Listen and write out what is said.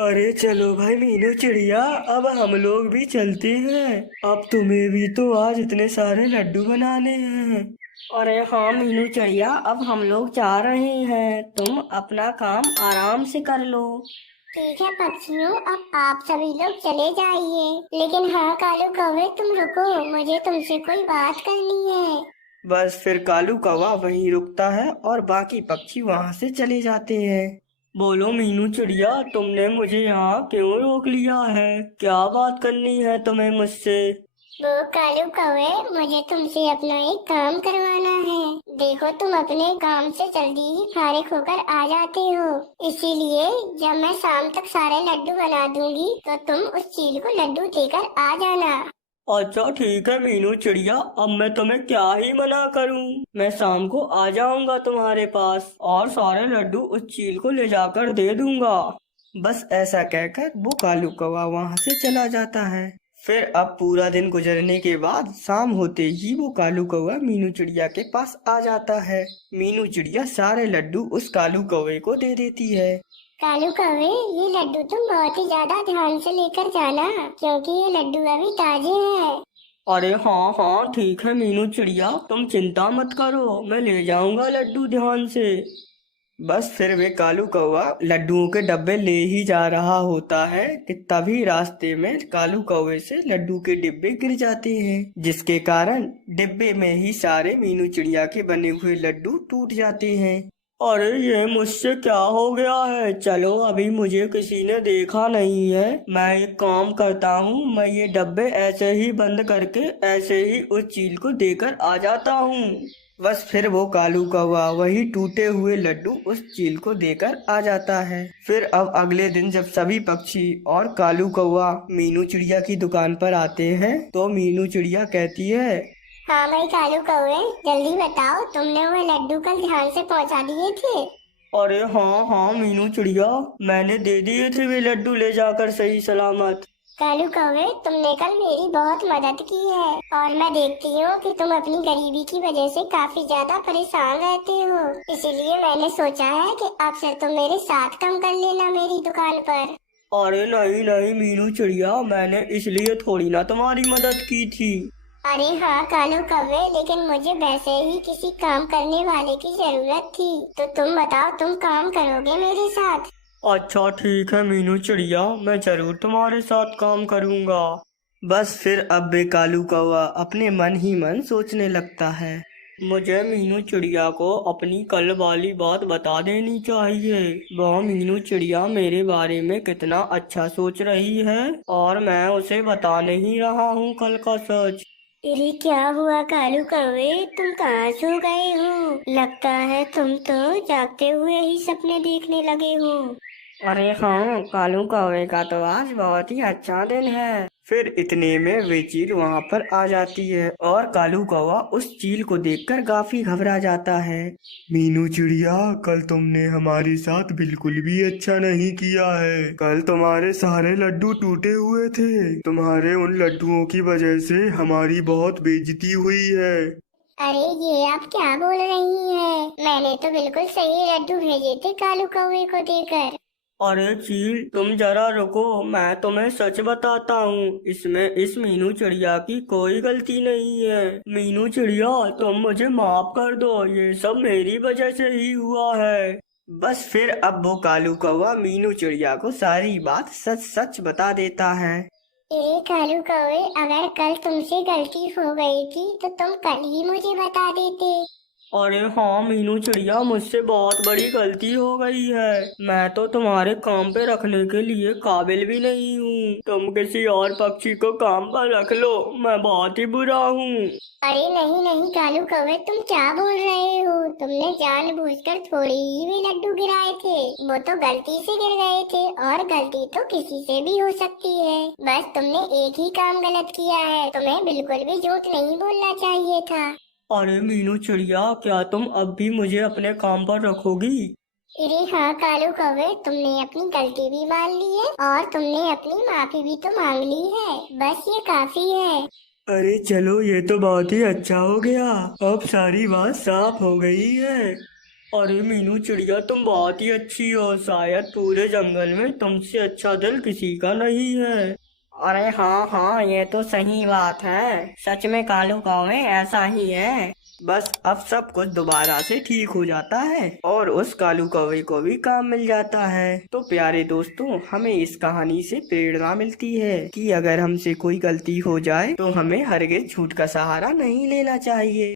अरे चलो भाई मीनू चिड़िया, अब हम लोग भी चलते हैं। अब तुम्हें भी तो आज इतने सारे लड्डू बनाने हैं। अरे हाँ मीनू चिड़िया, अब हम लोग जा रहे हैं, तुम अपना काम आराम से कर लो। ठीक है पक्षियों, अब आप सभी लोग चले जाइए। लेकिन हाँ कालू कौवे, तुम रुको, मुझे तुमसे कोई बात करनी है। बस फिर कालू कौवा वहीं रुकता है और बाकी पक्षी वहां से चले जाते हैं। बोलो मीनू चिड़िया, तुमने मुझे यहाँ क्यों रोक लिया है? क्या बात करनी है तुम्हें मुझसे? वो कालू कौवे, मुझे तुमसे अपना एक काम करवाना है। देखो तुम अपने काम से जल्दी ही फारिग होकर आ जाते हो, इसीलिए जब मैं शाम तक सारे लड्डू बना दूंगी तो तुम उस चील को लड्डू देकर आ जाना। अच्छा ठीक है मीनू चिड़िया, अब मैं तुम्हें क्या ही मना करूं। मैं शाम को आ जाऊंगा तुम्हारे पास और सारे लड्डू उस चील को ले जाकर दे दूंगा। बस ऐसा कहकर वो कालू कौवा वहां से चला जाता है। फिर अब पूरा दिन गुजरने के बाद शाम होते ही वो कालू कौवा मीनू चिड़िया के पास आ जाता है। मीनू चिड़िया सारे लड्डू उस कालू कौवे को दे देती है। कालू कौवे, ये लड्डू तुम बहुत ही ज्यादा ध्यान से लेकर जाना, क्योंकि ये लड्डू अभी ताजे हैं। अरे हाँ हाँ ठीक है मीनू चिड़िया, तुम चिंता मत करो, मैं ले जाऊंगा लड्डू ध्यान से। बस फिर वे कालू कौवा लड्डुओं के डब्बे ले ही जा रहा होता है कि तभी रास्ते में कालू कौवे से लड्डू के डिब्बे गिर जाते हैं, जिसके कारण डिब्बे में ही सारे मीनू चिड़िया के बने हुए लड्डू टूट जाते हैं। अरे ये मुझसे क्या हो गया है? चलो अभी मुझे किसी ने देखा नहीं है, मैं एक काम करता हूँ, मैं ये डब्बे ऐसे ही बंद करके ऐसे ही उस चील को देकर आ जाता हूँ। बस फिर वो कालू कौवा वही टूटे हुए लड्डू उस चील को देकर आ जाता है। फिर अब अगले दिन जब सभी पक्षी और कालू कौवा मीनू चिड़िया की दुकान पर आते हैं तो मीनू चिड़िया कहती है, हाँ भाई कालू कौवे, जल्दी बताओ, तुमने वो लड्डू कल ध्यान से पहुंचा दिए थे? अरे हाँ हाँ मीनू चिड़िया, मैंने दे दिए थे वे लड्डू ले जाकर सही सलामत। कालू कौवे, तुमने कल मेरी बहुत मदद की है और मैं देखती हूँ कि तुम अपनी गरीबी की वजह से काफी ज्यादा परेशान रहते हो, इसीलिए मैंने सोचा है कि अब से तुम मेरे साथ काम कर लेना मेरी दुकान पर। अरे नहीं नहीं मीनू चिड़िया, मैंने इसलिए थोड़ी ना तुम्हारी मदद की थी। अरे हाँ कालू कौवे, लेकिन मुझे वैसे ही किसी काम करने वाले की जरूरत थी, तो तुम बताओ, तुम काम करोगे मेरे साथ? अच्छा ठीक है मीनू चिड़िया, मैं जरूर तुम्हारे साथ काम करूँगा। बस फिर अब बे कालू कौवा अपने मन ही मन सोचने लगता है, मुझे मीनू चिड़िया को अपनी कल वाली बात बता देनी चाहिए। वह मीनू चिड़िया मेरे बारे में कितना अच्छा सोच रही है और मैं उसे बता नहीं रहा हूँ कल का सच। अरे क्या हुआ कालू कौवे, तुम कहाँ सो गए हो? लगता है तुम तो जागते हुए ही सपने देखने लगे हो। अरे हाँ, कालू कौवे का तो आज बहुत ही अच्छा दिन है। फिर इतने में वे चील वहाँ पर आ जाती है और कालू कौवा उस चील को देखकर काफी घबरा जाता है। मीनू चिड़िया, कल तुमने हमारे साथ बिल्कुल भी अच्छा नहीं किया है। कल तुम्हारे सारे लड्डू टूटे हुए थे, तुम्हारे उन लड्डुओं की वजह से हमारी बहुत बेइज्जती हुई है। अरे ये आप क्या बोल रही हैं? मैंने तो बिल्कुल सही लड्डू भेजे थे कालू कौवे को देकर। अरे चील, तुम जरा रुको, मैं तुम्हें सच बताता हूँ, इसमें इस मीनू चिड़िया की कोई गलती नहीं है। मीनू चिड़िया, तुम मुझे माफ कर दो, ये सब मेरी वजह से ही हुआ है। बस फिर अब वो कालू कौवा मीनू चिड़िया को सारी बात सच सच बता देता है। ए कालू कौवे, अगर कल तुमसे गलती हो गई थी तो तुम कल ही मुझे बता देते। अरे हाँ मीनू चिड़िया, मुझसे बहुत बड़ी गलती हो गई है। मैं तो तुम्हारे काम पे रखने के लिए काबिल भी नहीं हूँ, तुम किसी और पक्षी को काम पर रख लो, मैं बहुत ही बुरा हूँ। अरे नहीं नहीं कालू कौवे, तुम क्या बोल रहे हो? तुमने जानबूझकर थोड़ी ही भी लड्डू गिराए थे, वो तो गलती से गिर गए थे और गलती तो किसी से भी हो सकती है। बस तुमने एक ही काम गलत किया है, तुम्हें बिल्कुल भी झूठ नहीं बोलना चाहिए था। अरे मीनू चिड़िया, क्या तुम अब भी मुझे अपने काम पर रखोगी? अरे हाँ कालू कौवे, तुमने अपनी गलती भी मान ली है और तुमने अपनी माफी भी तो मांग ली है, बस ये काफी है। अरे चलो, ये तो बहुत ही अच्छा हो गया, अब सारी बात साफ हो गई है। अरे मीनू चिड़िया, तुम बहुत ही अच्छी हो। शायद पूरे जंगल में तुमसे अच्छा दिल किसी का नहीं है। अरे हाँ हाँ, ये तो सही बात है। सच में कालू कौवे ऐसा ही है। बस अब सब कुछ दोबारा से ठीक हो जाता है और उस कालू कौवे को भी काम मिल जाता है। तो प्यारे दोस्तों, हमें इस कहानी से प्रेरणा मिलती है कि अगर हमसे कोई गलती हो जाए तो हमें हरगिज झूठ का सहारा नहीं लेना चाहिए।